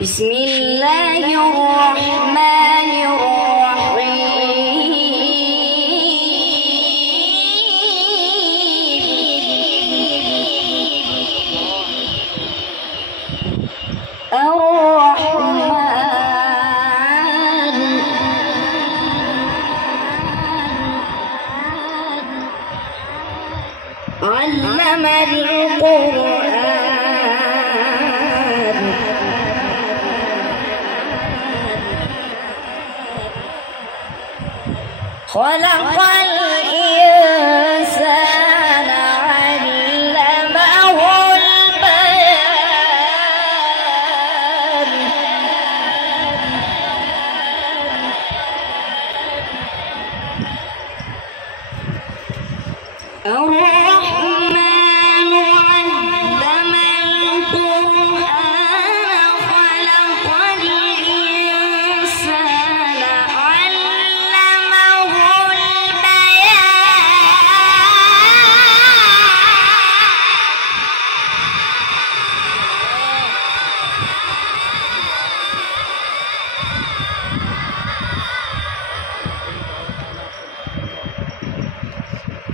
بسم الله الرحمن الرحيم. الرحمن علم القرآن خلق الإنسان علمه البيان. الرحمن علم القرآن خلق الإنسان علمه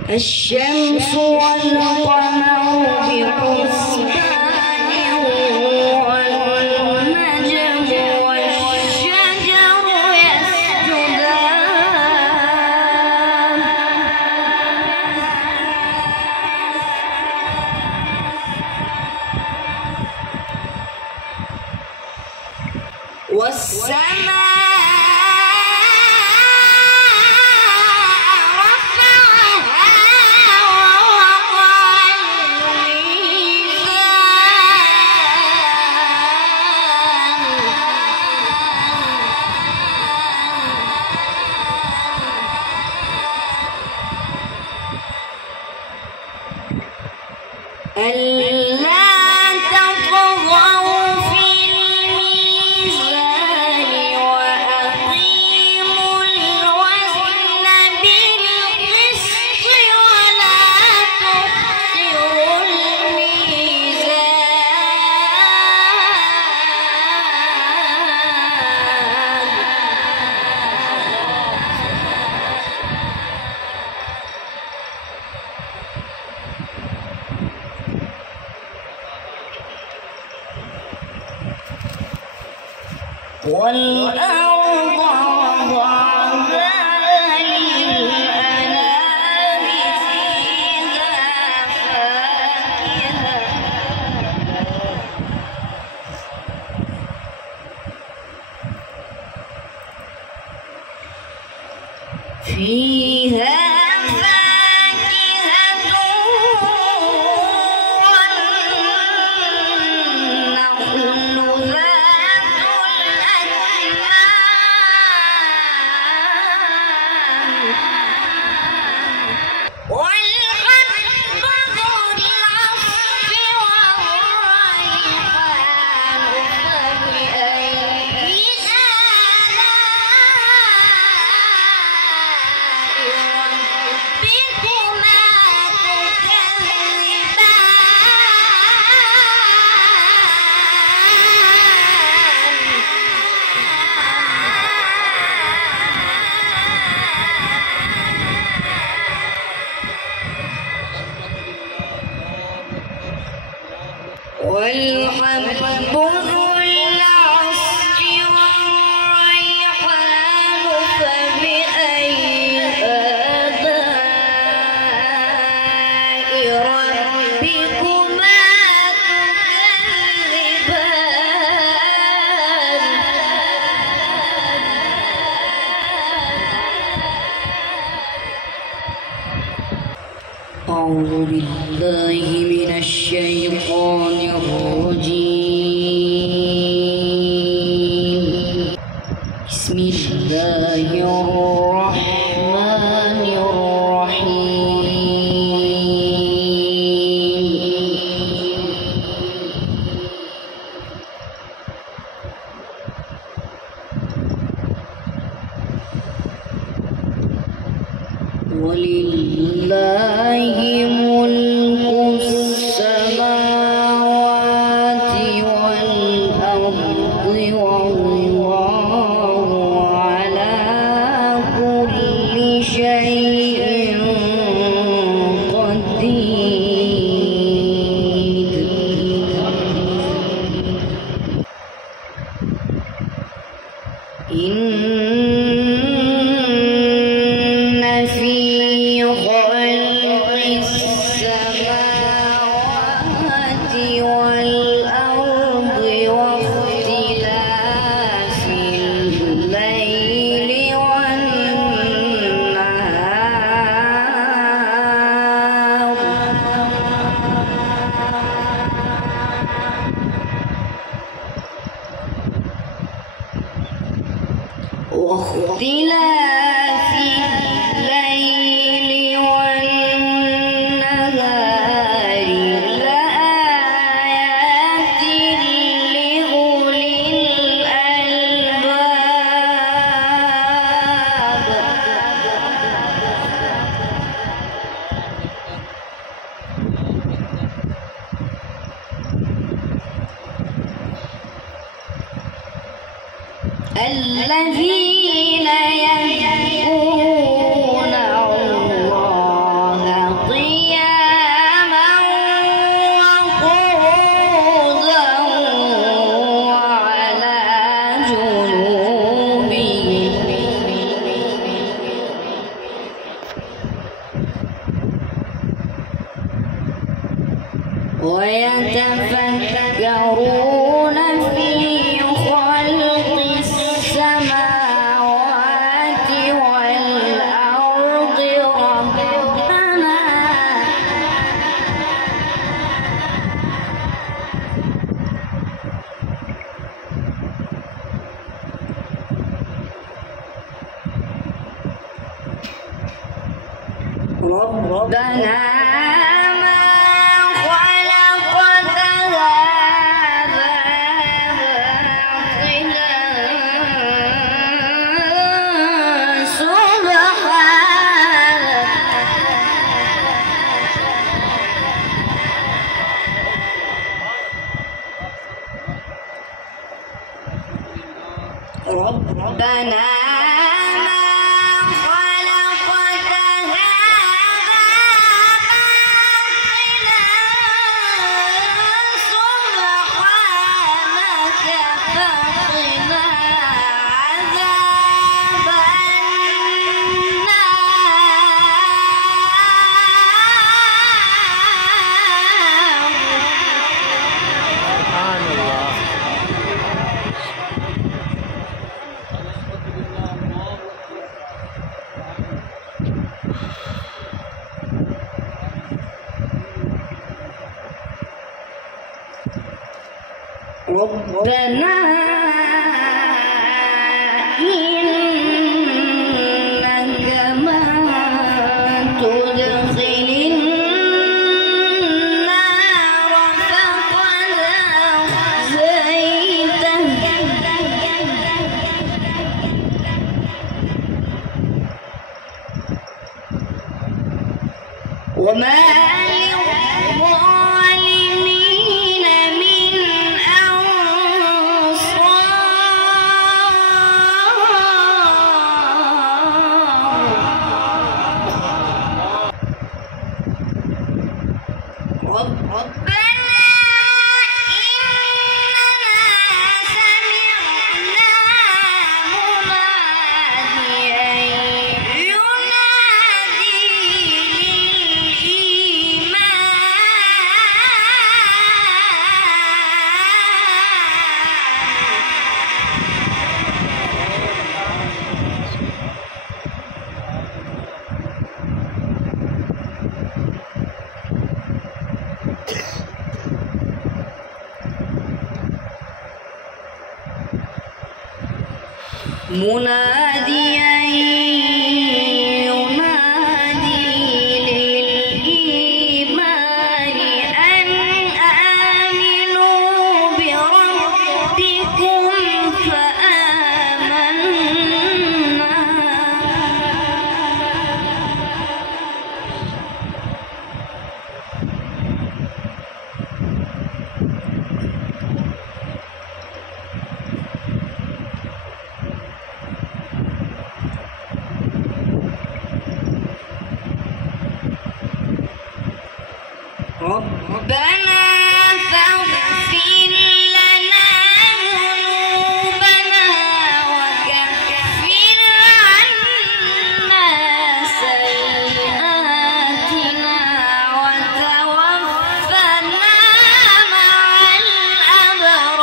الشمس والقمر بحسبان والنجم والشجر يسجدان. والسماء ألا تطغوا في الميزان وأقيموا الوزن بالقسط ولا تخسروا والأرض وضعها للأنام فيها فاكهة والحب ذو العصف والريحان فبأي آلاء ربكما تكذبان. أعوذ بالله من الشيطان الرجيم. بسم الله الرحمن الرحيم. ولله ملك السماوات والأرض إن في خلق السماوات والأرض واختلاف الليل والنهار واختلاف الليل والنهار لآيات لأولي الألباب الذين يذكرون الله قياما وقعودا وعلى جنوبهم ويتفكرون في خلق السماوات والأرض ربنا ما خلقت هذا باطلا سبحانك ربنا ربنا إنك من تدخل النار فقد أخزيته وما للظالمين من ربنا إننا سمعنا مناديا ينادي مناديا ينادي للإيمان أن آمنوا بربكم فآمنا ربنا فاغفر لنا ذنوبنا وكفر عنا سيئاتنا وتوفنا مع الأبرار.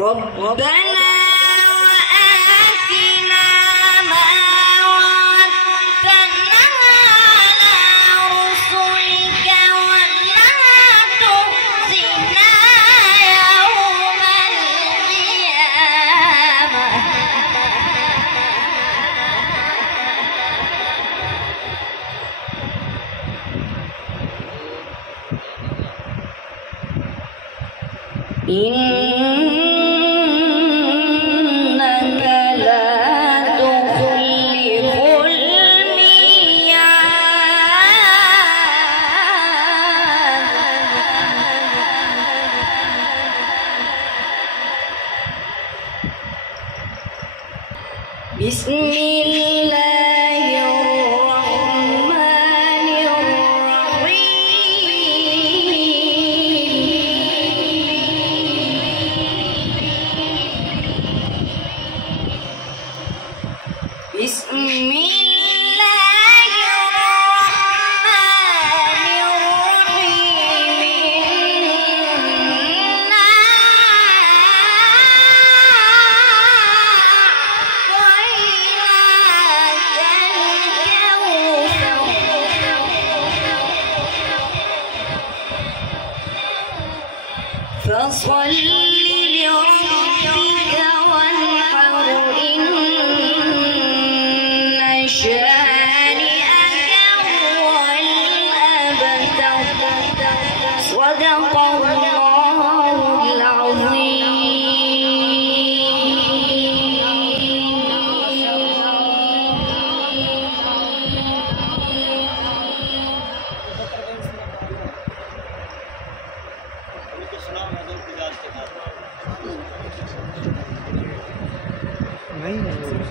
ربنا وآتنا ما وعدتنا على رسلك ولا تخزنا يوم القيامة. إنك لا تخلف الميعاد. بسم الله الرحمن الرحيم. بسم الله الرحمن الرحيم. إنا أعطيناك الكوثر فصل لربك وانحر إن شانئك هو الأبتر. صدق الله العظيم. नहीं